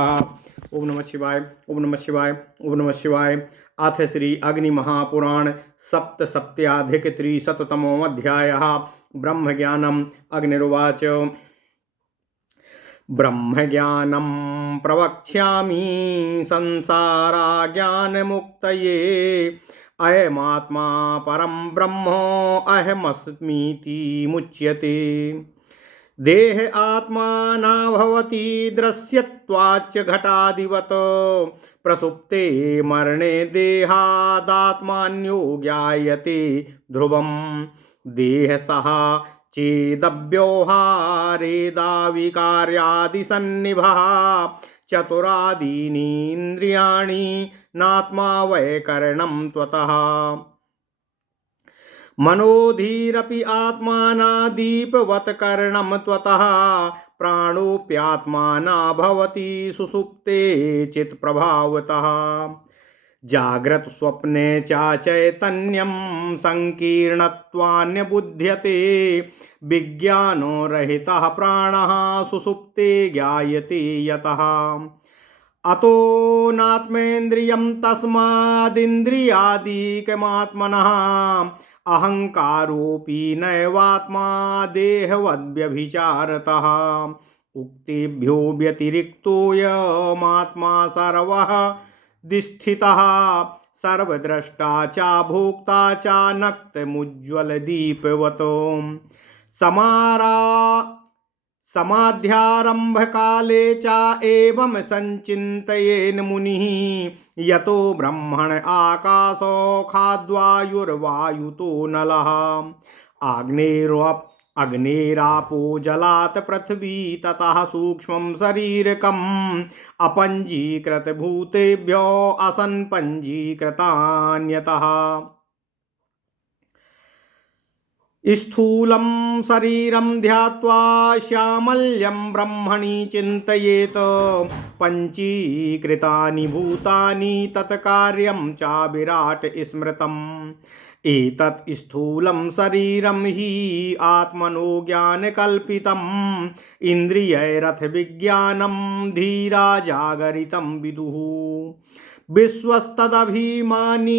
ओम नमः शिवाय। ओम नमः शिवाय। ओम नमः शिवाय। अथ श्री अग्नि महापुराण सप्तसप्त्याधिक त्रिशततमोऽध्यायः। ब्रह्मज्ञानम्। अग्निरुवाच। ब्रह्मज्ञानं प्रवक्ष्यामि संसाराज्ञानमुक्तये। अयमात्मा परं ब्रह्म अहमस्मीति मुच्यते। देह आत्मा न भवति दृश्यत्वाच्च घटादिवत्। प्रसुप्ते मरणे देहादात्मान्यो ज्ञायते ध्रुवम्। देह सह चेदव्यवहारेदाविकार्यादिसन्निभः। चतुरादीनि इन्द्रियाणि नात्मा वैकरणं त्वतः। मनोधीरपि आत्मानादीपवत् कर्णं त्वतः। प्राणोऽप्यात्मा न भवति सुषुप्ते चित्प्रभावतः। जाग्रत स्वप्ने च चैतन्यं संकीर्णत्वान्यबुध्यते। विज्ञानो रहितः प्राणः सुषुप्ते ज्ञायते यतः। अतो नात्मेन्द्रियं तस्मादिन्द्रियादिकमात्मनः। अहंकारोऽपि नैवात्मा देहवद्व्यभिचारतः। उक्तेभ्यो व्यतिरिक्तोऽयमात्मा सर्वः दिस्थितः। सर्वद्रष्टा च भोक्ता च नक्तमुज्ज्वलदीपवत्। समारा समाध्यारंभकाले च एवं संचिन्तयेन मुनिः। यतो ब्रह्मण आकाशो खाद्वायुर्वायुतो नलः। अग्नेरापो जलात् पृथ्वी ततः सूक्ष्मं शरीरकम्। अपञ्जीकृत भूतेभ्यो असन्पञ्जीकृतान्यतः। स्थूलं शरीरं ध्यात्वा श्यामल्यं ब्रह्मणि चिन्तयेत्। पञ्चीकृतानि भूतानि तत्कार्यं च विराट स्मृतम्। एतत् स्थूलं शरीरं हि आत्मनो ज्ञानकल्पितम्। इन्द्रियैरथ विज्ञानं धीरा जागरितं विदुः। विश्वस्तदभिमानी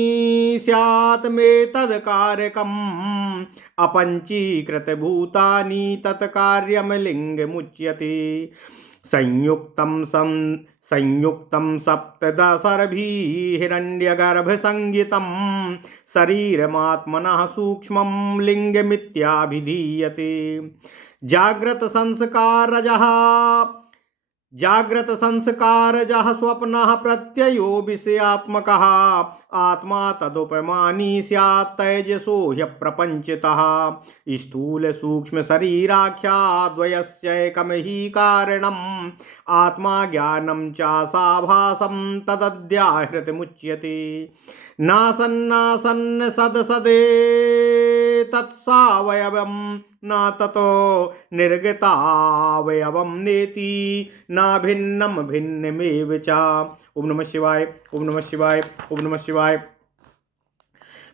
स्यात् मे तत्कारकम्। अपञ्चीकृत भूतानि तत्कार्यं लिङ्गमुच्यते। संयुक्तं सप्तदशर्भिः हिरण्यगर्भसंज्ञितं। शरीरमात्मनः सूक्ष्मं लिङ्गमित्याभिधीयते। जाग्रत संस्कारजः स्वप्नः प्रत्ययो विषयात्मकः। आत्मा तदुपमानी स्यात् तेजसो ह्यप्रपञ्चितः। स्थूल सूक्ष्म शरीराख्याद्वयस्यैकं हि कारणम्। आत्मा ज्ञानं च साभासं तदध्याहृतमुच्यते। नासन्नासन्न सदसदेतत्सावयवं न ततो निर्गतावयवं नेति न भिन्नं भिन्नमेव च। ओम नमः शिवाय। ओम नमः शिवाय। ओम नमः शिवाय।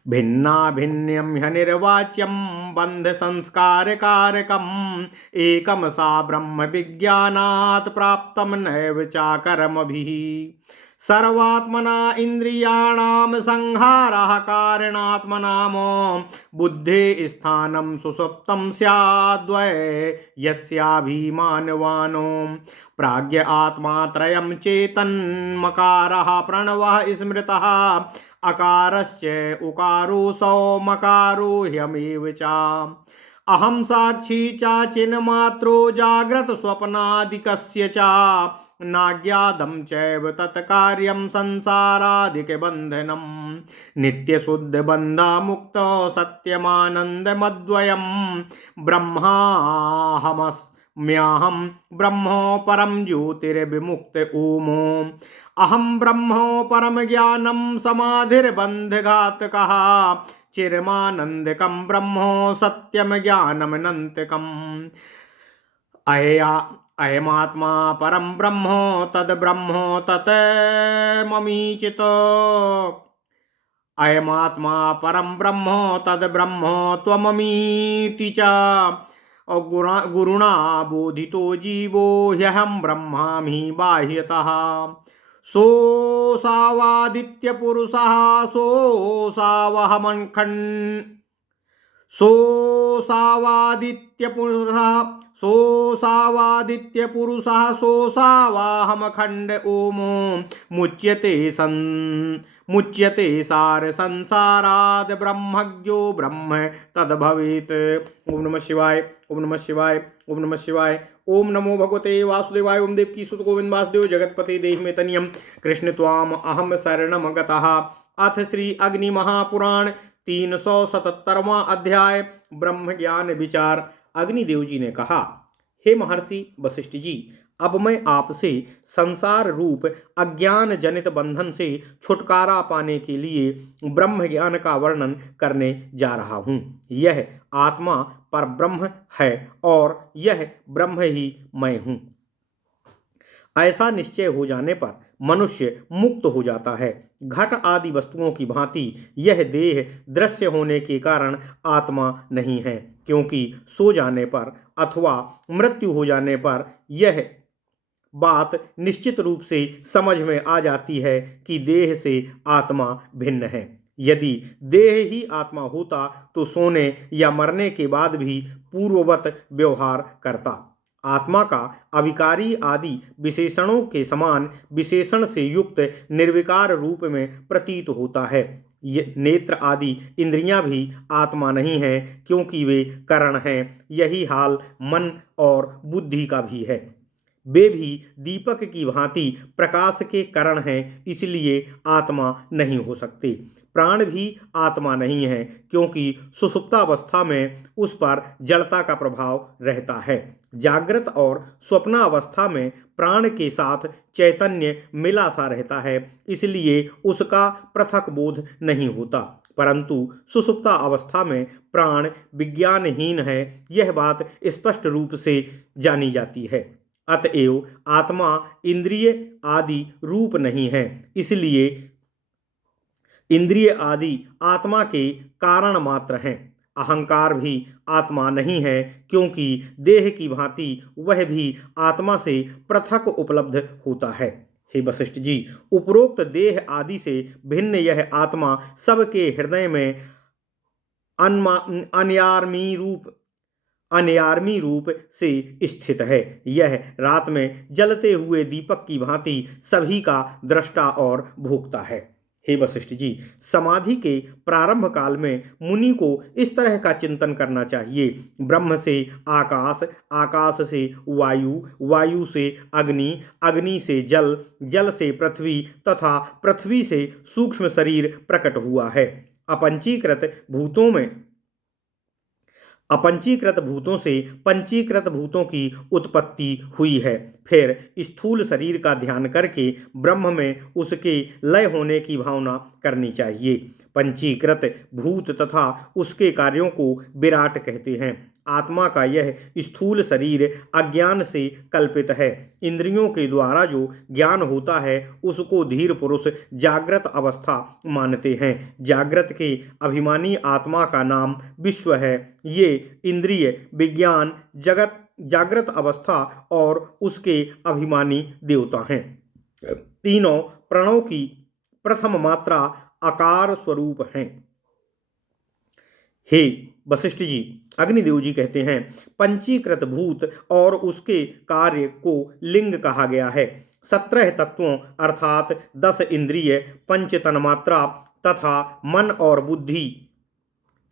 भिन्ना भिन्नं ह्यनिर्वाच्यं बन्ध संस्कारकारकम्। एकं सा ब्रह्म विज्ञानात् प्राप्तं नैव चाकर्मभिः। सर्वात्मना इन्द्रियाणां संहारः कारणात्मनाम्। बुद्धे स्थानं सुषुप्तं स्याद्वै यस्याभिमानवानो। प्राज्ञ आत्मा त्रयं चेतन्मकारः प्रणवः स्मृतः। अकारश्च उकारो सौ मकारो ह्यमेव च। अहं साक्षी च चिन्मात्रो जाग्रत स्वप्नादिकस्य च। नाज्ञातं चैव तत्कार्यं संसारादिकबन्धनं। नित्यशुद्धबन्धामुक्तो सत्यमानन्दमद्वयं। ब्रह्माहमस्म्यहं ब्रह्मो परं ज्योतिर्विमुक्त ओमो। अहं ब्रह्मो परम ज्ञानं समाधिर्बन्धघातकः। चिरमानन्दकं ब्रह्मो सत्यं ज्ञानमनन्तकम्। अयमात्मा परं ब्रह्मो तद्ब्रह्मो तत्ममीचितो। अयमात्मा परं ब्रह्मो तद्ब्रह्मो त्वममीति च। और गुरुणा बोधितो जीवो ह्यहम ब्रह्मामि बाह्यतः सोऽसावादित्य पुरुषः सोऽसावादित्यपुरुषः ओमो मुच्यते सार संसाराद ब्रह्मज्ञो ब्रह्म तद्भवेत्। ओम नमः शिवाय, ओम नमः शिवाय, ओम नमः शिवाय। ओम नमो भगवते वासुदेवाय। ओम देवकी सुत गोविंद वासुदेव जगतपते देहि तनियम कृष्ण त्वाम अहम शरणम गतः। अथ श्री अग्नि महापुराण 377वां अध्याय ब्रह्म ज्ञान विचार। अग्निदेव जी ने कहा, हे महर्षि वशिष्ठ जी, अब मैं आपसे संसार रूप अज्ञान जनित बंधन से छुटकारा पाने के लिए ब्रह्म ज्ञान का वर्णन करने जा रहा हूँ। यह आत्मा पर ब्रह्म है और यह ब्रह्म ही मैं हूँ। ऐसा निश्चय हो जाने पर मनुष्य मुक्त हो जाता है। घट आदि वस्तुओं की भांति यह देह दृश्य होने के कारण आत्मा नहीं है, क्योंकि सो जाने पर अथवा मृत्यु हो जाने पर यह बात निश्चित रूप से समझ में आ जाती है कि देह से आत्मा भिन्न है। यदि देह ही आत्मा होता तो सोने या मरने के बाद भी पूर्ववत व्यवहार करता। आत्मा का अविकारी आदि विशेषणों के समान विशेषण से युक्त निर्विकार रूप में प्रतीत होता है। नेत्र आदि इंद्रियां भी आत्मा नहीं है, क्योंकि वे कारण हैं। यही हाल मन और बुद्धि का भी है। वे भी दीपक की भांति प्रकाश के कारण हैं, इसलिए आत्मा नहीं हो सकते। प्राण भी आत्मा नहीं है, क्योंकि सुषुप्तावस्था में उस पर जड़ता का प्रभाव रहता है। जागृत और स्वप्नावस्था में प्राण के साथ चैतन्य मिला सा रहता है, इसलिए उसका पृथक बोध नहीं होता। परंतु सुषुप्ता अवस्था में प्राण विज्ञानहीन है, यह बात स्पष्ट रूप से जानी जाती है। अतएव आत्मा इंद्रिय आदि रूप नहीं है, इसलिए इंद्रिय आदि आत्मा के कारण मात्र हैं। अहंकार भी आत्मा नहीं है, क्योंकि देह की भांति वह भी आत्मा से पृथक उपलब्ध होता है। हे वशिष्ठ जी, उपरोक्त देह आदि से भिन्न यह आत्मा सबके हृदय में अनयार्मी रूप से स्थित है। यह रात में जलते हुए दीपक की भांति सभी का दृष्टा और भोक्ता है। हे वशिष्ठ जी, समाधि के प्रारंभ काल में मुनि को इस तरह का चिंतन करना चाहिए। ब्रह्म से आकाश, आकाश से वायु, वायु से अग्नि, अग्नि से जल, जल से पृथ्वी तथा पृथ्वी से सूक्ष्म शरीर प्रकट हुआ है। अपंचीकृत भूतों से पंचीकृत भूतों की उत्पत्ति हुई है। फिर स्थूल शरीर का ध्यान करके ब्रह्म में उसके लय होने की भावना करनी चाहिए। पंचीकृत भूत तथा उसके कार्यों को विराट कहते हैं। आत्मा का यह स्थूल शरीर अज्ञान से कल्पित है। इंद्रियों के द्वारा जो ज्ञान होता है उसको धीर पुरुष जागृत अवस्था मानते हैं। जागृत के अभिमानी आत्मा का नाम विश्व है। ये इंद्रिय विज्ञान जगत जागृत अवस्था और उसके अभिमानी देवता हैं। तीनों प्रणों की प्रथम मात्रा आकार स्वरूप हैं। हे वशिष्ठ जी, अग्निदेव जी कहते हैं, पंचीकृत भूत और उसके कार्य को लिंग कहा गया है। 17 तत्वों अर्थात 10 इंद्रिय, पंच तन्मात्रा तथा मन और बुद्धि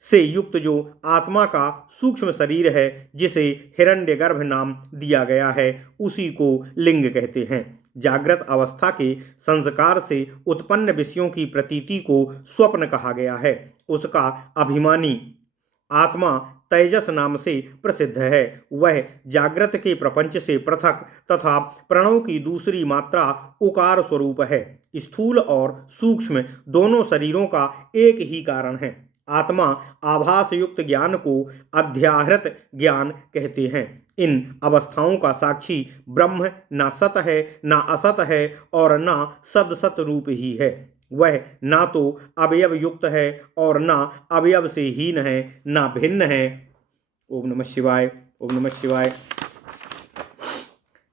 से युक्त जो आत्मा का सूक्ष्म शरीर है, जिसे हिरण्यगर्भ नाम दिया गया है, उसी को लिंग कहते हैं। जागृत अवस्था के संस्कार से उत्पन्न विषयों की प्रतीति को स्वप्न कहा गया है। उसका अभिमानी आत्मा तेजस नाम से प्रसिद्ध है। वह जागृत के प्रपंच से पृथक तथा प्रणव की दूसरी मात्रा उकार स्वरूप है। स्थूल और सूक्ष्म दोनों शरीरों का एक ही कारण है। आत्मा आभास युक्त ज्ञान को अध्याहृत ज्ञान कहते हैं। इन अवस्थाओं का साक्षी ब्रह्म न सत है, न असत है और न सदसत रूप ही है। वह ना तो अवयव युक्त है और ना अवयव से हीन है, ना भिन्न है। ओम नमः शिवाय, ओम नमः शिवाय।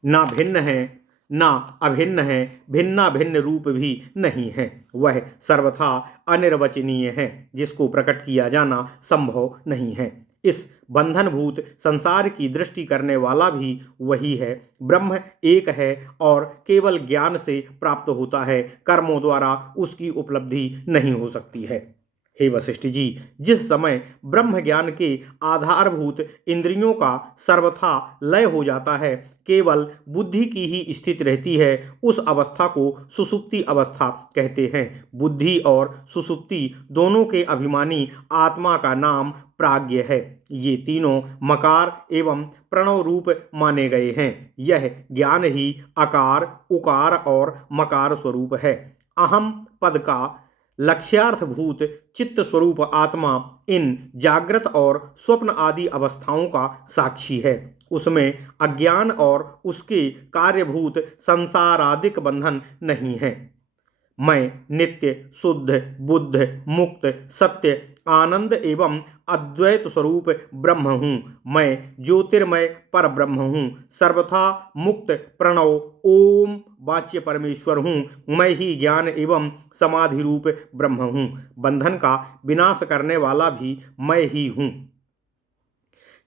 ना भिन्न है ना अभिन्न है, भिन्ना भिन्न रूप भी नहीं है, वह सर्वथा अनिर्वचनीय है, जिसको प्रकट किया जाना संभव नहीं है। इस बंधनभूत संसार की दृष्टि करने वाला भी वही है। ब्रह्म एक है और केवल ज्ञान से प्राप्त होता है, कर्मों द्वारा उसकी उपलब्धि नहीं हो सकती है। हे वशिष्ठ जी, जिस समय ब्रह्म ज्ञान के आधारभूत इंद्रियों का सर्वथा लय हो जाता है, केवल बुद्धि की ही स्थिति रहती है, उस अवस्था को सुषुप्ति अवस्था कहते हैं। बुद्धि और सुषुप्ति दोनों के अभिमानी आत्मा का नाम प्राज्ञ है। ये तीनों मकार एवं प्रणव रूप माने गए हैं। यह ज्ञान ही अकार, उकार और मकार स्वरूप है। अहम पद का लक्ष्यार्थभूत चित्त स्वरूप आत्मा इन जागृत और स्वप्न आदि अवस्थाओं का साक्षी है। उसमें अज्ञान और उसके कार्यभूत संसारादिक बंधन नहीं है। मैं नित्य, शुद्ध, बुद्ध, मुक्त, सत्य, आनंद एवं अद्वैत स्वरूप ब्रह्म हूँ। मैं ज्योतिर्मय पर ब्रह्म हूँ, सर्वथा मुक्त प्रणव ओम वाच्य परमेश्वर हूँ। मैं ही ज्ञान एवं समाधि रूप ब्रह्म हूँ। बंधन का विनाश करने वाला भी मैं ही हूँ।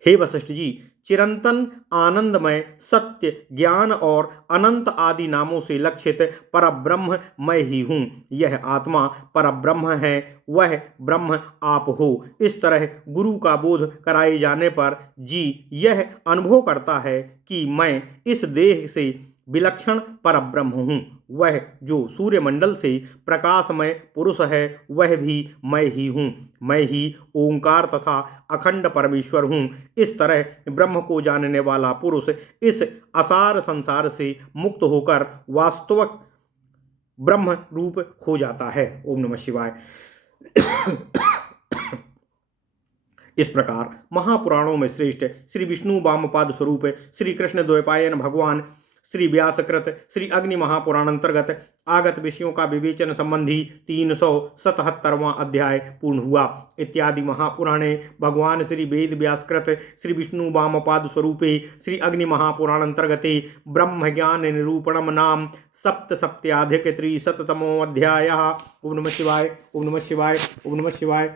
हे वशिष्ठ जी, चिरंतन आनंदमय, सत्य, ज्ञान और अनंत आदि नामों से लक्षित परब्रह्म मैं ही हूँ। यह आत्मा परब्रह्म है, वह ब्रह्म आप हो। इस तरह गुरु का बोध कराए जाने पर जी यह अनुभव करता है कि मैं इस देह से विलक्षण परब्रह्म हूँ। वह जो सूर्यमंडल से प्रकाशमय पुरुष है, वह भी मैं ही हूँ। मैं ही ओंकार तथा अखंड परमेश्वर हूँ। इस तरह ब्रह्म को जानने वाला पुरुष इस असार संसार से मुक्त होकर वास्तविक ब्रह्म रूप हो जाता है। ओम नमः शिवाय। इस प्रकार महापुराणों में श्रेष्ठ श्री विष्णु वामपाद स्वरूप श्री कृष्ण द्वैपायन भगवान श्री व्यासकृत श्री अग्नि महापुराण अंतर्गत आगत विषयों का विवेचन संबंधी 377वां अध्याय पूर्ण हुआ। इत्यादि महापुराणे भगवान श्री वेद व्यासकृत श्री विष्णु वामपाद स्वरूपे श्री अग्नि महापुराण अंतर्गते ब्रह्म ज्ञान निरूपणम नाम सप्तसप्त्याधिक त्रिशततमो अध्यायः। ओम नमः शिवाय, ओम नमः शिवाय, ओम नमः शिवाय।